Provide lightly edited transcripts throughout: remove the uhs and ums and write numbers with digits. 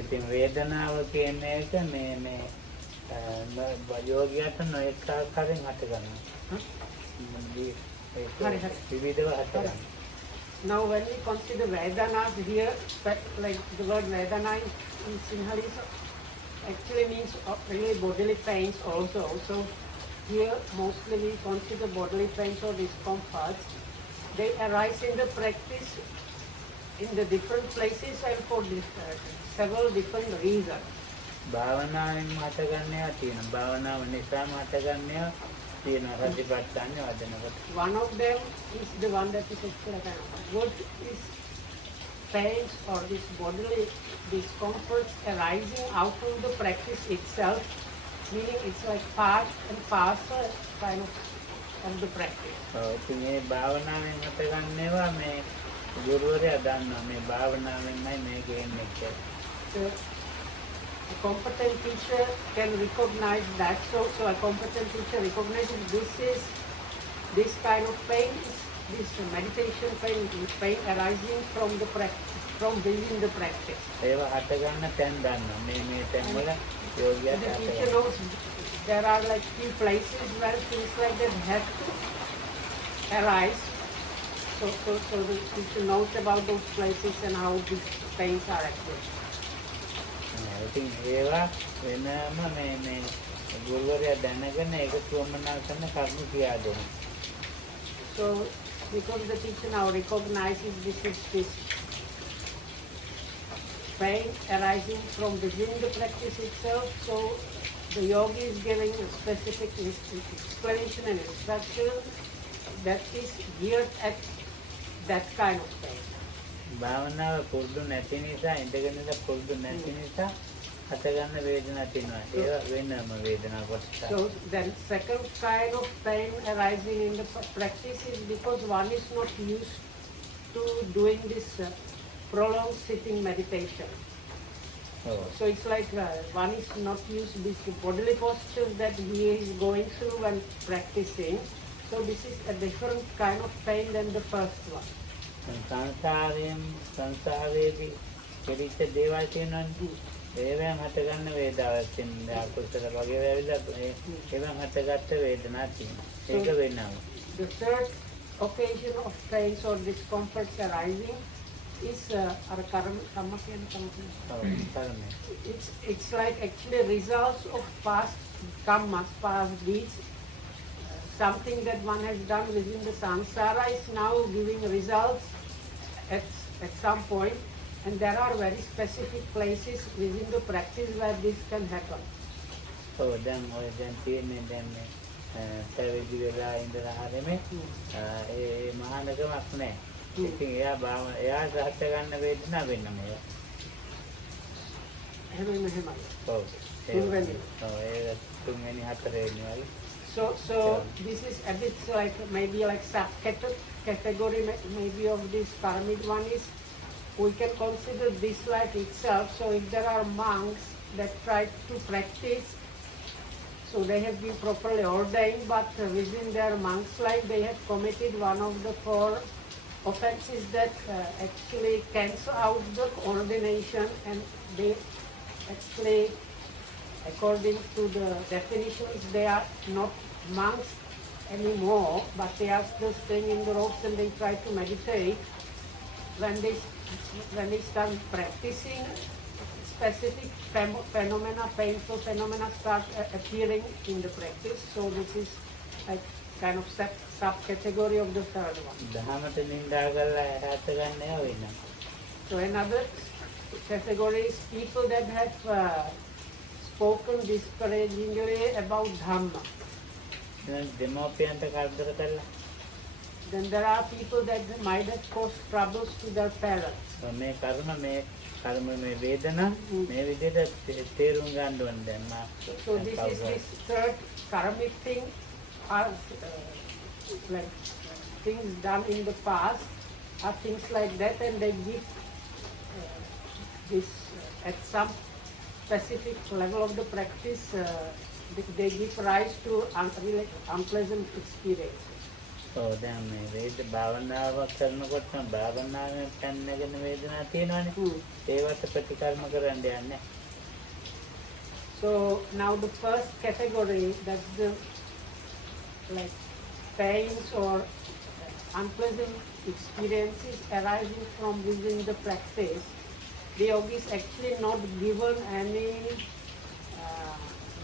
ඉතින් වේදනාව කියන එක මේ යෝගියට නොඑක ආකාරයෙන් හට ගන්නවා. ඒක විවිධව හට ගන්නවා. Now when we consider Vedanas here, like the word Vedana in Sinhala actually means really bodily pains also. So here mostly we consider bodily pains or discomforts. They arise in the practice in the different places and for several different reasons. භාවනාවෙන් හටගන්නේවා තියෙනවා. භාවනාව නිසාම හටගන්නේවා තියෙනවා. සතිපට්ඨානෙ වදනකොට. One of them is the one that is explained. What is pains or this bodily discomforts arising out of the practice itself, meaning it's like part and parcel kind of the practice. ඉතින් මේ භාවනාවෙන් හටගන්නේවා මේ ගුරුවරයා දන්නවා මේ භාවනාවෙන්මයි මේක එන්නේ කියලා. So a competent teacher can recognize that. So a competent teacher recognizes this kind of pain, this meditation pain arising from the practice, from within the practice. ඒවා හටගන්න තැන් දන්නවා. මේ තැන් වල යෝගියා The teacher knows there are like few places where things like that have to arise. So the teacher knows about those places and how these pains are actually. ඉතින් ඒවා වෙනම මේ ගුරුවරයා දැනගෙන ඒක සුවමනා කරන කර්ම කියා දෙනවා. So because the teacher now recognizes this pain arising from within the practice itself, so the yogi is giving a specific explanation and instruction that is geared at that kind of pain. භාවනාව පුරුදු නැති නිසා ඉඳගෙන ඉඳ පුරුදු නැති නිසා හටගන්න වේදනා තියෙනවා. ඒවා වෙනම වේදනා කොටස. So then second kind of pain arising in the practice is because one is not used to doing this prolonged sitting meditation. So it's like one is not used to these bodily postures that he is going through when practicing. So this is a different kind of pain than the first one. සංසාරයේදී කෙලිච්ච දේවල් තියෙනවනේ. ඒවෙන් හටගන්න වේදනාවක් තියෙනවා. අකුසල වගේ වෙවිලා ඒවෙන් හටගත්ත වේදනාවක් තියෙනවා. ඒක වෙනවා. The third occasion of pains or discomforts arising is karma. It's like actually results of past karmas, past deeds. Something that one has done within the samsara is now giving results at some point, and there are very specific places within the practice where this can happen. දැන් තියෙන්නේ දැන් පැවිදි වෙලා ඉඳලා හැරෙමේ ඒ මහානකමක් නැහැ. ඉතින් එයා සහත්ය ගන්න වේදනාව වෙන්නම ඒවා. එහෙමයි. ඔව්. තුන්වෙනි. ඔව් ඒක තුන්වෙනි හතරවෙනි වගේ. So this is a bit like maybe like subcategory maybe of this pyramid one is we can consider this life itself. So if there are monks that try to practice, so they have been properly ordained, but within their monk's life they have committed one of the four offenses that actually cancel out the ordination, and they actually, according to the definitions, they are not monks anymore, but they are still staying in the robes and they try to meditate. When they start practicing, specific phenomena, painful phenomena start appearing in the practice. So this is like kind of subcategory of the third one. දහමට නින්දා කරලා හට ගන්න වෙනවා. So another category is people that have spoken disparagingly about Dhamma. දෙමෝපියන්ට කරදර කළා. Then there are people that might have caused troubles to their parents. මේ කර්ම මේ වේදනා මේ විදිහට තේරුම් ගන්න ඕනේ දැන් මා. So this is this third karmic thing are like things done in the past are things like that, and they give this at some specific level of the practice they give rise to unpleasant experiences. ඔව් දැන් මේ වේද භාවනාවක් කරනකොට භාවනාවෙන් පැනගෙන වේදනාවක් තියෙනවනේ. ඒවට ප්‍රතිකර්ම කරන්න යන්නේ. So now the first category, that's the like pains or unpleasant experiences arising from within the practice. The yogi is actually not given any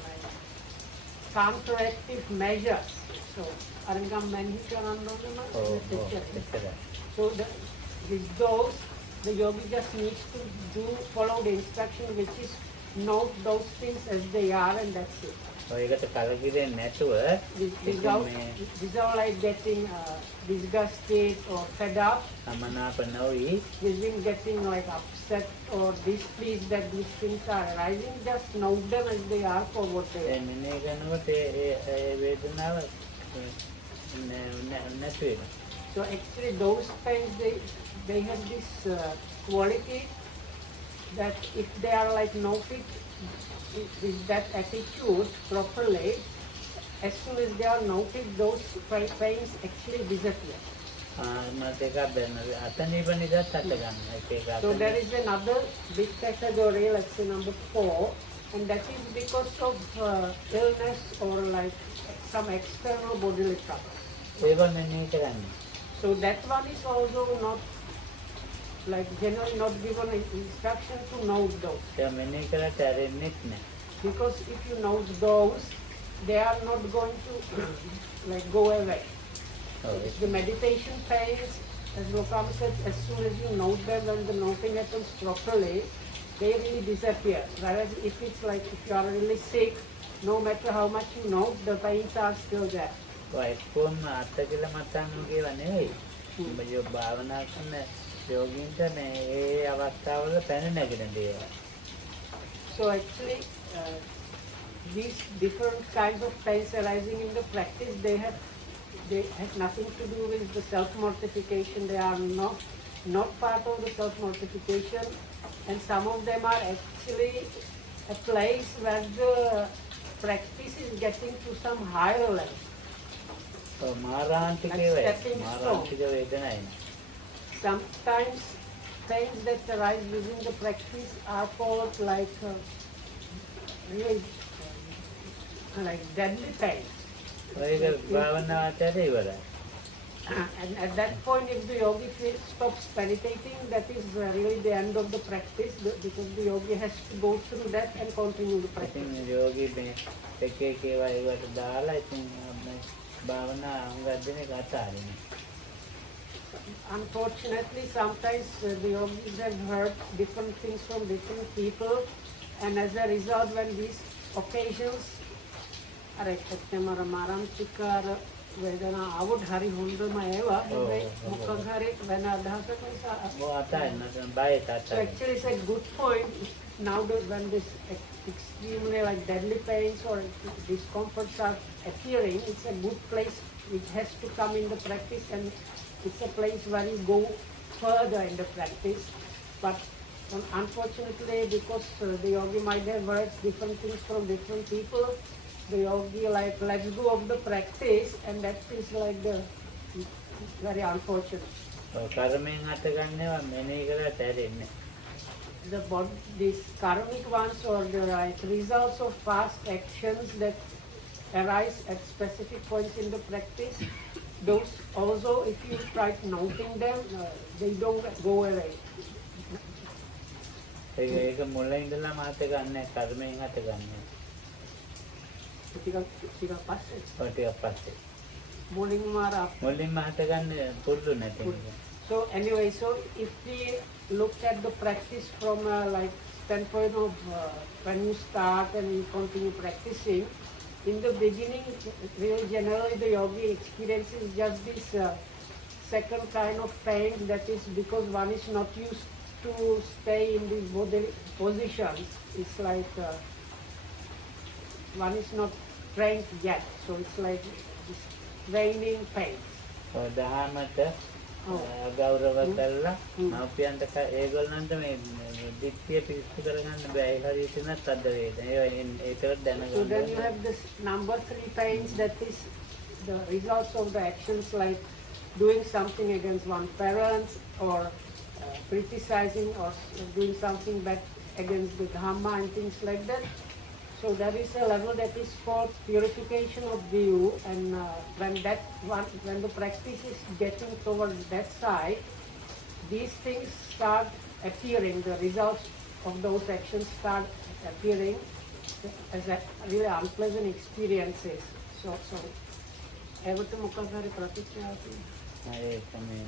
like counteractive measures. So Arangam So with those, the yogi just needs to follow the instruction, which is note those things as they are, and that's it. ඔයකට කලකිරෙන්නේ නැතුව Without like getting disgusted or fed up, අමනාප නොවි within getting like upset or displeased that these things are arising, just note them as they are for what they are. මෙනෙහි කරනකොට ඒ වේදනාව නැති වෙනවා. So actually those pains, they have this quality that if they are like noted with that attitude properly, as soon as they are noted, those pains actually disappear. මට එකක් දැන් අතනීප නිදත් අත ගන්න. So there is another big category, let's say number 4, and that is because of illness or like some external bodily trouble. ඒව මෙනෙහි කරන්න. So that one is also not like generally not given instruction to note those. ඒ මෙනෙහි කරලා ඇරෙන්නෙත් නැහැ. Because if you note those, they are not going to like go away. The meditation pains, as Gokam said, as soon as you note them, when the noting happens properly, they really disappear. Whereas if it's like if you are really sick, no matter how much you note, the pains are still there. එක්කොම අත කියලා මතන්න කියව නෙවෙයි. ඔබ භාවනා කරන යෝගීන්ට මේ ඒ අවස්ථාවල පැන නැගෙන දේවල්. So actually, these different kinds of pains arising in the practice, they have nothing to do with the self-mortification. They are not part of the self-mortification, and some of them are actually a place where the practice is getting to some higher level. මාරාන්තික වේදනයි. Sometimes pains that arise within the practice are called like really like deadly pains. And at that point, if the yogi stops meditating, that is really the end of the practice, because the yogi has to go through that and continue the practice. යෝගී මේ එක එක ඒවා ඒවට දාලා ඉතින් භාවනා අංගදිනේ කතාරිනේ. Unfortunately, sometimes the yogis have heard different things from different people, and as a result, when these occasions are මාරාන්තික වේදනා આવුත් හරි හොඳම ඒවා හැබැයි මොකක් හරි වෙන අදහසක් නිසා So actually it's a good point now that when this extremely like deadly pains or discomforts are appearing, it's a good place which has to come in the practice, and it's a place where you go further in the practice. But unfortunately, because the yogi might have heard different things from different people, the yogi like lets go of the practice, and that is like the very unfortunate. කර්මයෙන් අත ගන්නවා මෙනෙහි කරලා ඇරෙන්නේ. These karmic ones or the like results of past actions that arise at specific points in the practice, those also, if you try noting them, they don't go away. ඒක මුලින් ඉඳලා මාත ගන්න කර්මයෙන් අත ගන්න. ටිකක් පස්සේ මුලින්ම අත ගන්න පුරුදු නැති. So anyway, so if we look at the practice from a like standpoint of when you start and you continue practicing, in the beginning, really generally the yogi experiences just this second kind of pain, that is because one is not used to stay in these bodily positions. It's like one is not trained yet, so it's like this training pain. දහමට ගෞරව කරලා මාපියන්ට ඒගොල්ලන්ට මේ දිට්ඨිය පිරිසිදු කරගන්න බෑ. ඒ හරියට නැත් අද වේදන. ඒකට දැනගන්න. So then you have this number 3 pains, that is the results of the actions like doing something against one parent or criticizing or doing something bad against the Dhamma and things like that. So there is a level that is called purification of view, and when the practice is getting towards that side, these things start appearing. The results of those actions start appearing as a really unpleasant experiences. So එවට මොකක් හරි ප්‍රතික්‍රියාවක් ඒක මේ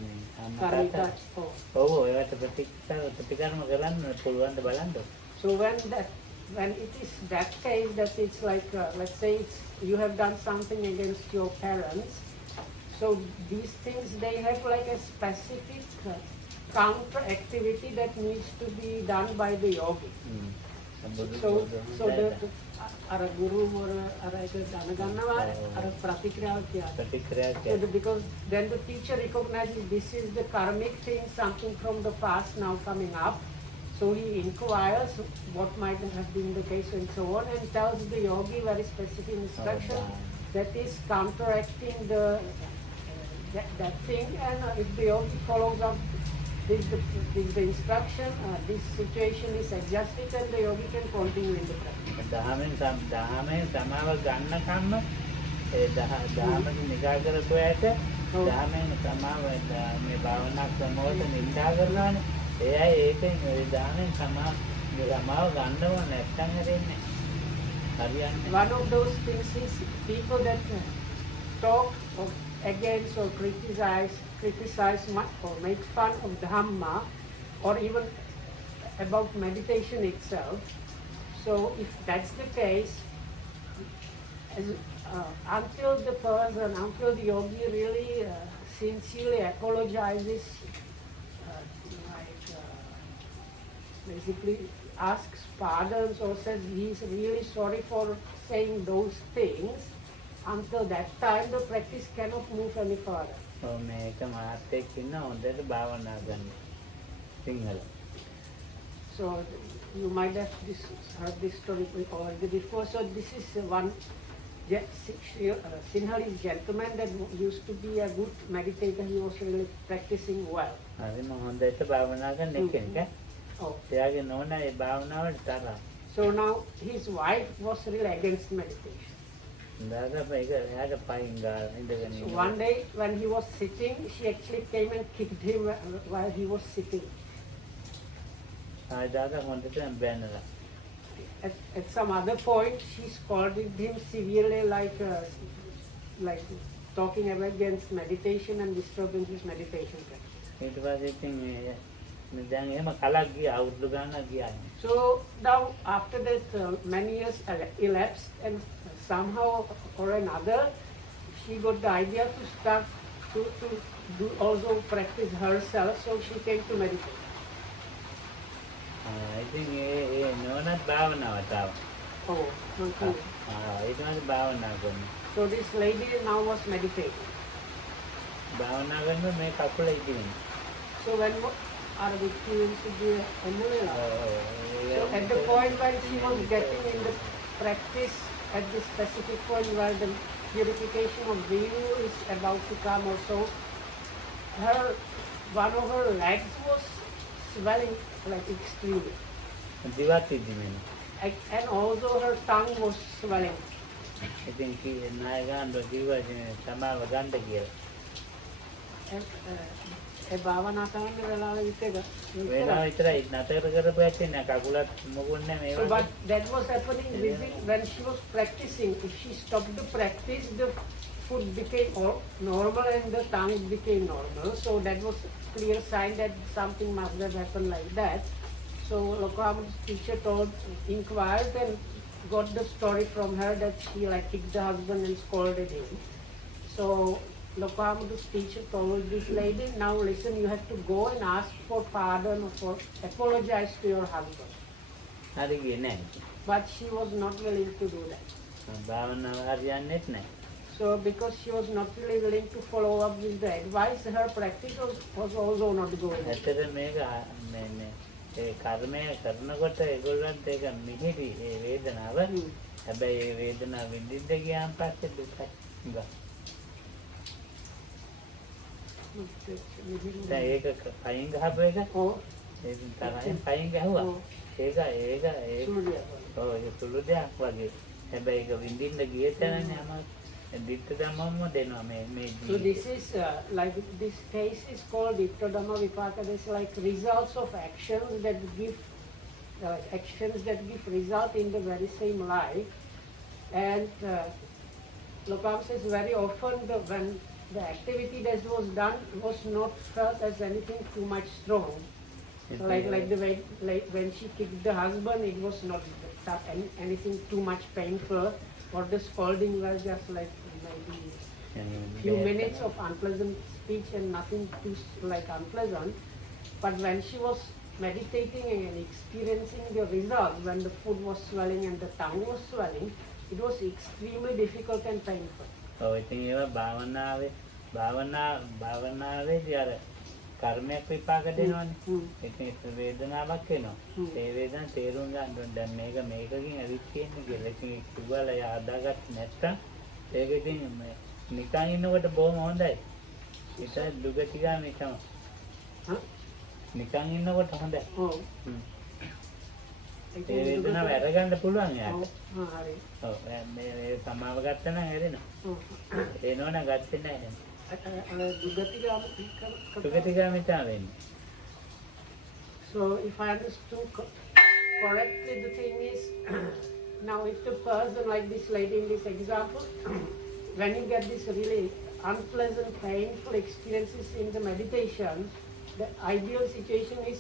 කාර්මික ඔව් ඒවට ප්‍රතිකර්ම කරන්න පුළුවන් ද බලන්න. So when it is that case that it's like let's say you have done something against your parents, so these things they have like a specific counter activity that needs to be done by the yogi. So the අර ගුරු වර අර ඒක දැනගන්නවා අර ප්‍රතික්‍රියාව කියන්නේ. Because then the teacher recognizes this is the karmic thing, something from the past now coming up. So he inquires what might have been the case and so on, and tells the yogi very specific instruction that is counteracting that thing. And if the yogi follows up this the instruction, this situation is adjusted, and the yogi can continue in the practice. දහමෙන් සමාව ගන්නකම්ම ඒ දහමෙන් නිගා කරපු ඇයට දහමෙන් සමාව මේ භාවනා ක්‍රමවලට නිඳා කරනවානේ. ඒ අය ඒකෙන් ඒ දහමෙන් සමාව ගන්නව නැත්තම් හරියන්නේ. හරියන්නේ. One of those things is people that talk against or criticize or make fun of Dhamma, or even about meditation itself. So if that's the case, until the yogi really sincerely apologizes, basically asks pardons or says he's really sorry for saying those things, until that time the practice cannot move any further. මේක මාත් එක්ක ඉන්න හොඳට භාවනා කරන්න Sinhala. So you might have heard this story already before. So this is one Sinhalese gentleman that used to be a good meditator. He was really practicing well. හරිම හොඳට භාවනා කරන එකෙක්. එයාගේ නෝනා ඒ භාවනාවට තරහ. So now his wife was really against meditation. So one day when he was sitting, she actually came and kicked him while he was sitting. At some other point, she scolded him severely, like talking against meditation and disturbing his meditation practice. So now after that many years elapsed, and somehow or another she got the idea to start to do also practice herself, so she came to meditate. I think not භාවනාවට ආවා. Okay. ඊට භාවනා කරනවා. So this lady now was meditating. භාවනා කරනවා මේ කකුල ඉදිරින්. So when our experience to be so at the point when she was getting in the practice, at this specific point where the purification of view is about to come or so, one of her legs was swelling like extremely. And also her tongue was swelling. I think ඒ භාවනා කරන්න වෙලාව විතර. So but that was happening when she was practicing. If she stopped the practice, the foot became normal and the tongue became normal. So that was a clear sign that something must have happened like that. So Lokama's teacher inquired and got the story from her that she like kicked the husband and scolded him. So Lokama's teacher told this lady, now listen, you have to go and ask for pardon or for apologize to your husband. But she was not willing to do that. So because she was not really willing to follow up with the advice, her practice was also not going. ඒ කර්මය කරනකොට ඒගොල්ලන්ට ඒක මිහිරි ඒ වේදනාව. හැබැයි ඒ වේදනාව විඳින්න ගියාන් පස්සේ දුකයි. දැන් ඒක කයින් ගහපු එක Oh, ඉතින් තරහින් කයින් ගැහුවා. oh, ඒක Surya. ඔව් ඒක සුළු දෙයක් වගේ. හැබැයි ඒක විඳින්න ගිය තැනනේ අම දිත්ත ධම්මම දෙනවා මේ So this is like this case is called Ittodhamma Vipaka. There's like results of actions that give result in the very same life. And Lokam says very often when the activity that was done was not felt as anything too much strong. So like the way like when she kicked the husband, it was not anything too much painful, or the scolding was just like maybe few minutes of unpleasant speech and nothing too like unpleasant. But when she was meditating and experiencing the result, when the food was swelling and the tongue was swelling, it was extremely difficult and painful. ඔව් ඉතින් ඒවා භාවනාවේදී අර කර්මයක් විපාක දෙනවනේ. ඉතින් ඒක වේදනාවක් එනවා. ඒ වේදනාව තේරුම් ගන්න ඕනේ. දැන් මේකකින් ඇවිත් තියෙන්නේ කියලා. ඉතින් ඒක කිව්වලා එයා හදාගත්තේ නැත්තම් ඒක ඉතින් නිකන් ඉන්නකොට බොහොම හොඳයි. ඒක දුගතිගාමී තමයි. නිකන් ඉන්නකොට හොඳයි. Oh. ඒ වේදනාව අරගන්න පුළුවන් යාට. හරි. ඔව් මේ සමාව ගත්තා නම් හැරෙනවා. එනවනම් ගත්තේ නැහැ. දුගතිගාමී තමයි වෙන්නේ. So if I understood correctly, the thing is, now if the person like this lady in this example, when you get this really unpleasant, painful experiences in the meditation, the ideal situation is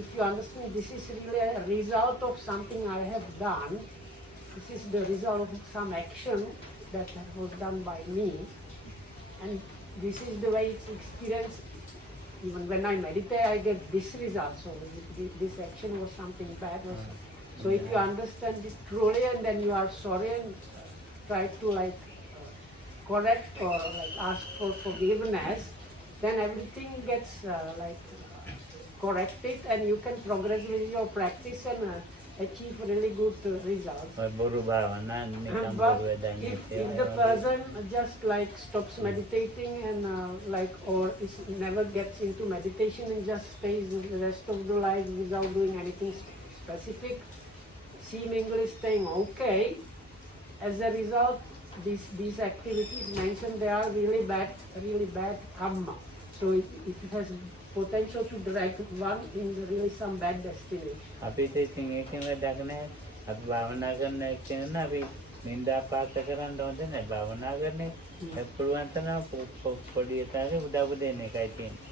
if you understand this is really a result of something I have done, this is the result of some action that was done by me, and this is the way it's experienced. Even when I meditate, I get this result. So this action was something bad. So if you understand this truly, and then you are sorry and try to like correct or like ask for forgiveness, then everything gets corrected, and you can progress with your practice and achieve really good results. ඔය බොරු භාවනා නිකන් But බොරු වෙදන්නේ. if the person just like stops meditating and or never gets into meditation and just stays the rest of the life without doing anything specific, seemingly staying okay, as a result, these activities mentioned, they are really bad karma. So it has potential to drag one in really some bad destination. අපිට ඉතින් ඒකෙන් වැඩක් නැහැ. අපි භාවනා කරන එක්කෙනා අපි නින්දා පාත කරන්න හොඳ නැහැ. භාවනා කරන්නේ පුළුවන් තරම් පොඩි එකාගේ උදව් දෙන්න එකයි තියෙන්නේ.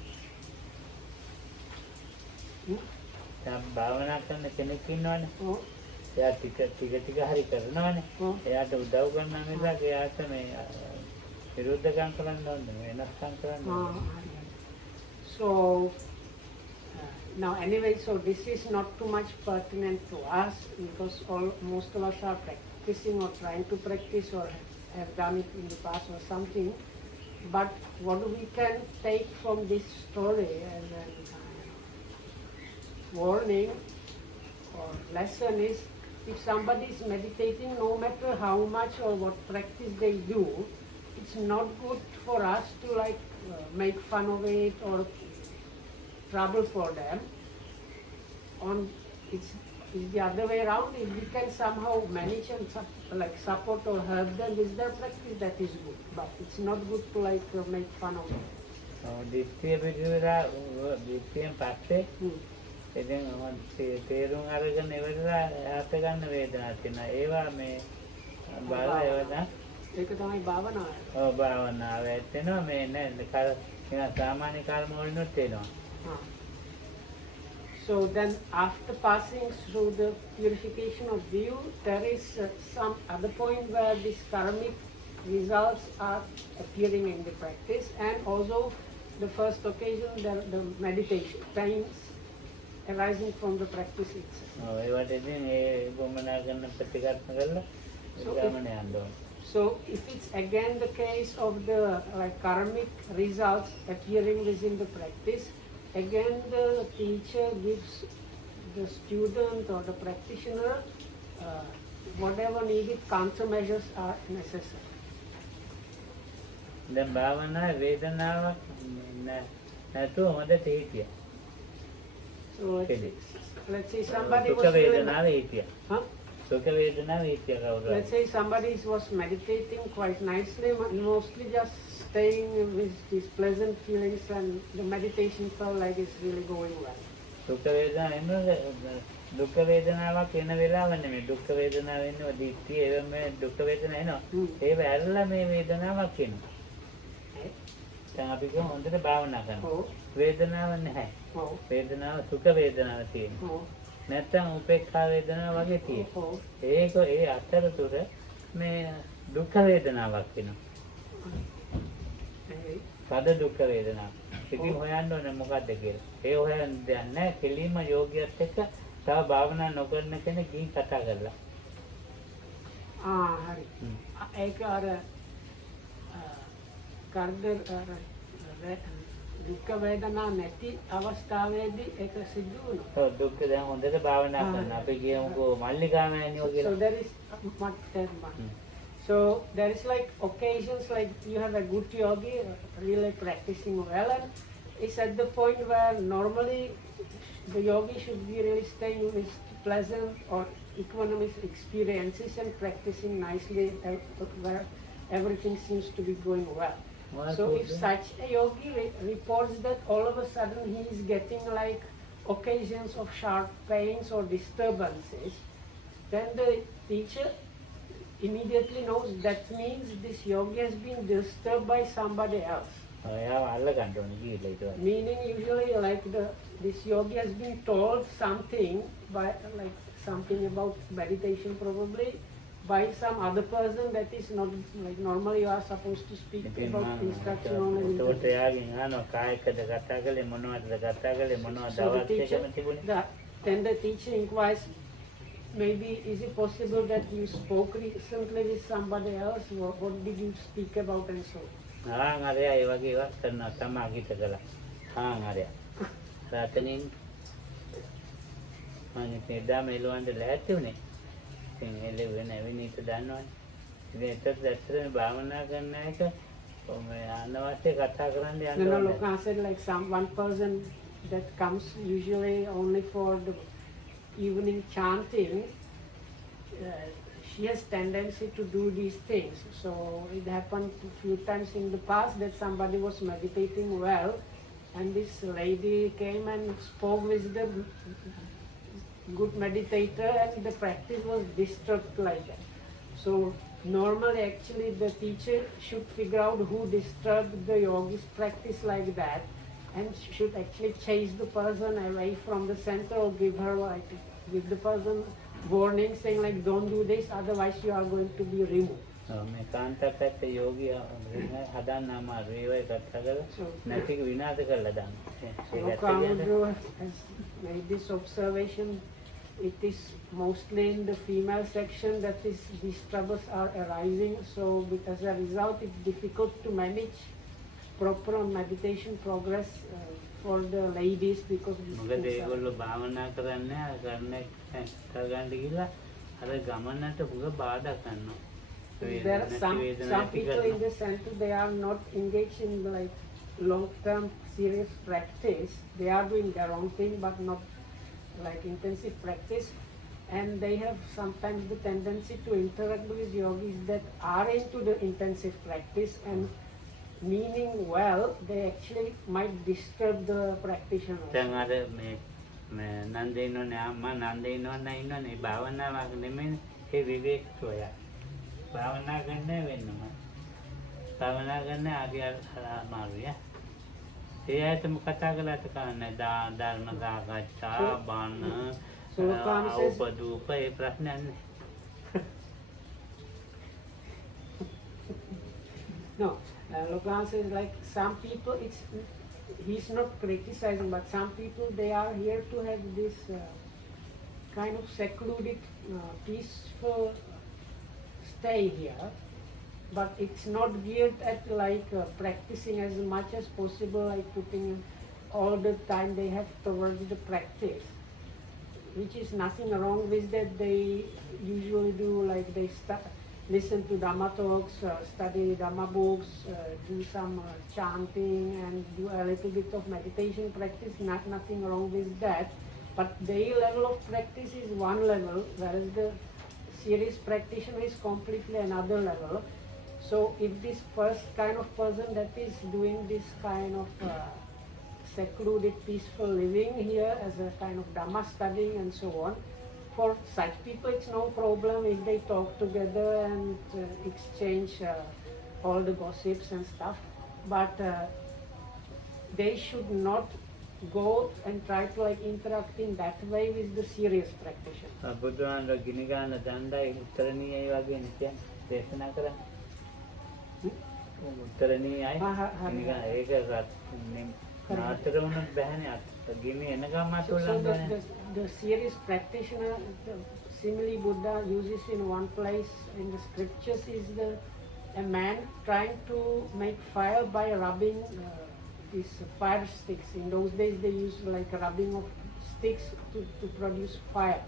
දැන් භාවනා කරන කෙනෙක් ඉන්නවනේ. එයා ටික හරි කරනවනේ. එයාට උදව් කරනවා මිසක් එයාට මේ විරුද්ධකම් කරන්න හොඳ නැහැ. වෙනස්කම් කරන්න හොඳ නැහැ. So now anyway, so this is not too much pertinent to us because most of us are practicing or trying to practice or have done it in the past or something. But what we can take from this story and then warning or lesson is, if somebody is meditating, no matter how much or what practice they do, it's not good for us to make fun of it or trouble for them. It's the other way around. If we can somehow manage and support or help them with their practice, that is good. But it's not good to make fun of it. දිට්ඨියෙන් පස්සේ ඉතින් තේරුම් අරගෙන ඉවරලා හත ගන්න වේදනාවක් තියෙනවා. ඒවා මේ බාහිර ඒක තමයි භාවනාව. ඔව් භාවනාව ඇත්තෙනවා මේ නේද සාමාන්‍ය කර්ම වලිනුත් එනවා. So then after passing through the purification of view, there is some other point where these karmic results are appearing in the practice, and also the first occasion, the meditation times arising from the practice itself. ඒවට ඉතින් ඒ ගොමනා කරන ප්‍රතිකර්ම කරලා ගමන යන්න ඕනේ. So if it's again the case of the karmic results appearing within the practice, again the teacher gives the student or the practitioner whatever needed countermeasures are necessary. දැන් භාවනාවේ වේදනාවක් නැතුව හොඳට හිටියා. So කෙනෙක්. let's say somebody සුඛ was feeling, වේදනාවේ හිටියා. huh? සුඛ වේදනාවේ හිටියා කවුරු Let's say somebody was meditating quite nicely, mostly just staying with these pleasant feelings, and the meditation felt like it's really going well. සුඛ වේදනාව එන්නේ දුක් වේදනාවක් එන වෙලාව නෙමෙයි. දුක් වේදනාව එන්නේ දික්තිය ඒ මේ දුක් වේදනාව එනවා. ඒව ඇරලා මේ වේදනාවක් එනවා. දැන් අපි කොහොමද හොඳට භාවනා කරනවා. Oh, වේදනාවක් නැහැ. oh, වේදනාව සුඛ වේදනාව තියෙනවා. oh, නැත්තම් උපේක්ඛා වේදනාව වගේ තියෙනවා. oh. ඒක ඒ අතරතුර මේ දුක් වේදනාවක් එනවා. Okay. පද දුක් වේදනාව. ඉතින් හොයන්න ඕනේ මොකද්ද කියලා. ඒ හොයන්න දෙයක් නැහැ. කෙලින්ම යෝගියත් එක්ක තව භාවනා නොකරන කෙනෙක් ගිහින් කතා කරලා. හරි. ඒක අර කරදර දුක් වේදනා නැති අවස්ථාවේදී ඒක සිද්ධ වුණා. ඔව් දුක් දැන් හොඳට භාවනා කරන අපි කියමුකෝ මල්ලිකාමෑණියෝ So කියලා. there is so there is like occasions like you have a good yogi really practicing well, and it's at the point where normally the yogi should be really staying with pleasant or equanimous experiences and practicing nicely where everything seems to be going well. So if such a yogi reports that all of a sudden he is getting like occasions of sharp pains or disturbances, then the teacher immediately knows that means this yogi has been disturbed by somebody else. එයාව අල්ල ගන්න ඕනේ කියලා ඒක. Meaning usually like this yogi has been told something by like something about meditation probably by some other person that is not like normally you are supposed to speak about instruction only. ඒකට එයාගෙන් අහනවා කායකද කතා කළේ මොනවද කතා කළේ මොනවද So the දවස් teacher, දෙකම තිබුණේ. then the teacher inquires, maybe is it possible that you spoke recently with somebody else? What did you speak about and so? ආන්ගරයා ඒ වගේ ඉවත් කරනවා සමාගිත කළා. ආන්ගරයා. රාතනින් මම එදා මෙලොවන්ට ලෑස්ති වුණේ. ඉතින් එළවෙ නැවිනිට දන්නවනේ. ඉතින් ඒකත් ඇත්තටම භාවනා කරන එක මේ අනවශ්‍ය කතා කරන්න යන්න No, ඕනේ. look, I said like one person that comes usually only for the evening chanting, she has tendency to do these things. So it happened a few times in the past that somebody was meditating well, and this lady came and spoke with the good meditator, and the practice was disturbed like that. So normally actually the teacher should figure out who disturbed the yogi's practice like that, and should actually chase the person away from the center or give the person warning saying like don't do this, otherwise you are going to be removed. මේ කාන්තාපැත්ත යෝගිය හදන්න අමාරු ඒවයි කතා කරලා නැතික විනාශ කරලා දාන්න. So Kamadru has made this observation. It is mostly in the female section that these troubles are arising. So as a result, it's difficult to manage proper meditation progress for the ladies because these මොකද things are- ඒගොල්ලෝ භාවනා කරන්නේ කරගන්න ගිහලා අර ගමනට පුර බාධා කරනවා. There are some people in the center, they are not engaged in like long-term serious practice. They are doing their own thing, but not like intensive practice. And they have sometimes the tendency to interact with yogis that are into the intensive practice and meaning well, they actually might disturb the practitioner. දැන් අර මේ නන්දිනෝනේ අම්මා නන්දිනෝනේ ඉන්නනේ භාවනාවක් නෙමෙයි ඒ විවේක සොයා. භාවනා කරන්න වෙන්නම. භාවනා කරන්න ආදී අමාරුයි. ඒ ඇත්තම කතා කළාට කන්නේ ධර්ම සාකච්ඡා බණ උපදූප ඒ ප්‍රශ්නයක් නෑ. No, Logan says like some people, he's not criticizing, but some people they are here to have this kind of secluded, peaceful stay here, but it's not geared at like practicing as much as possible, like putting all the time they have towards the practice, which is nothing wrong with that. They usually do like they start listen to Dhamma talks, study Dhamma books, do some chanting and do a little bit of meditation practice, nothing wrong with that. But their level of practice is one level, whereas the serious practitioner is completely another level. So if this first kind of person that is doing this kind of secluded, peaceful living here as a kind of Dhamma studying and so on, for such people it's no problem if they talk together and exchange all the gossips and stuff. But they should not go and try to like interact in that way with the serious practitioner. බුදුහාමුදුරුවෝ ගිනි ගන්න දණ්ඩයි උත්තරණීයයි වගේ නේ දේශනා කරන්නේ. උත්තරණීයයි ගිනි ගන්න ඒක නාතර වුණත් බෑනේ ගිනි එනකම් So අතොල්ලන්නේ. the serious practitioner, the simile Buddha uses in one place in the scriptures is a man trying to make fire by rubbing these fire sticks. In those days they used like rubbing of sticks to produce fire.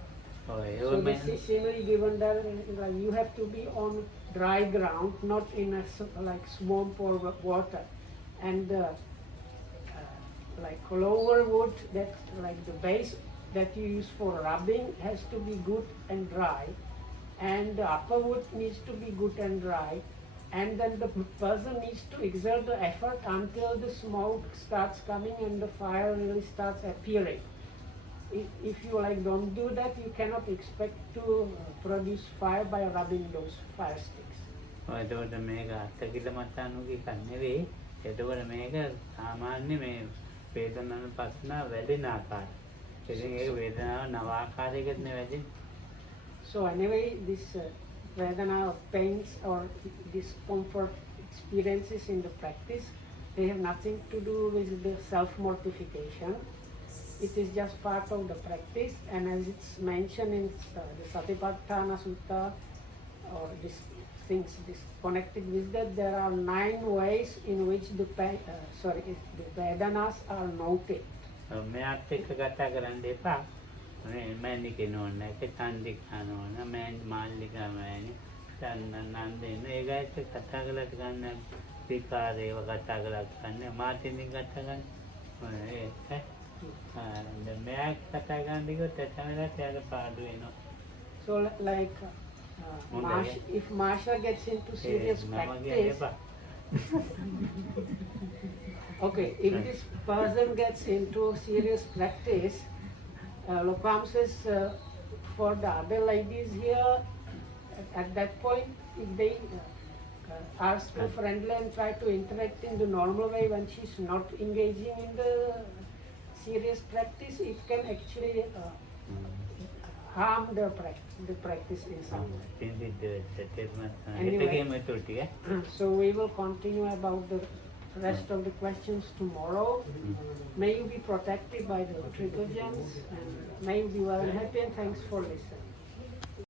So this is simile given that like, you have to be on dry ground, not in a like swamp or water. And like lower wood, that like the base that you use for rubbing has to be good and dry, and the upper wood needs to be good and dry, and then the person needs to exert the effort until the smoke starts coming and the fire really starts appearing. If you like don't do that, you cannot expect to produce fire by rubbing those fire sticks. එතකොට මේක අටකිල මතානුගේ කන්නේවේ. එතකොට මේක සාමාන්‍ය මේ වේදනාන පස්නා වැඩෙන ආකාරය. ඉතින් ඒක වේදනාව නව ආකාරයකට නේ වැඩෙන්නේ. So anyway, this Vedana of pains or discomfort experiences in the practice, they have nothing to do with the self-mortification. It is just part of the practice, and as it's mentioned in the Satipatthana Sutta, or this things connected with that, there are 9 ways in which the Vedanas are noted. මෙයාත් එක්ක කතා කරන්න එපා. මෑණි කෙනෝන එක චන්දික කනෝන මෑණි මාල්ලිකා මෑණි නන්දින ඒගයිත් කතා කරලා ගන්න විකාරේව කතා කරලා ගන්න මාතිනින් කතා ගන්න ඒක මෙයා කතා ගන්න දිගට තමයි त्याग පාඩු වෙනවා. So like if Marsha gets into serious practice, okay, if this person gets into serious practice, Lokam says for the other ladies here, at that point, if they are still friendly and try to interact in the normal way when she's not engaging in the serious practice, it can actually harm the practice in some way. Anyway, so we will continue about the rest of the questions tomorrow. May you be protected by the triple gems, and may you be well and happy, and thanks for listening.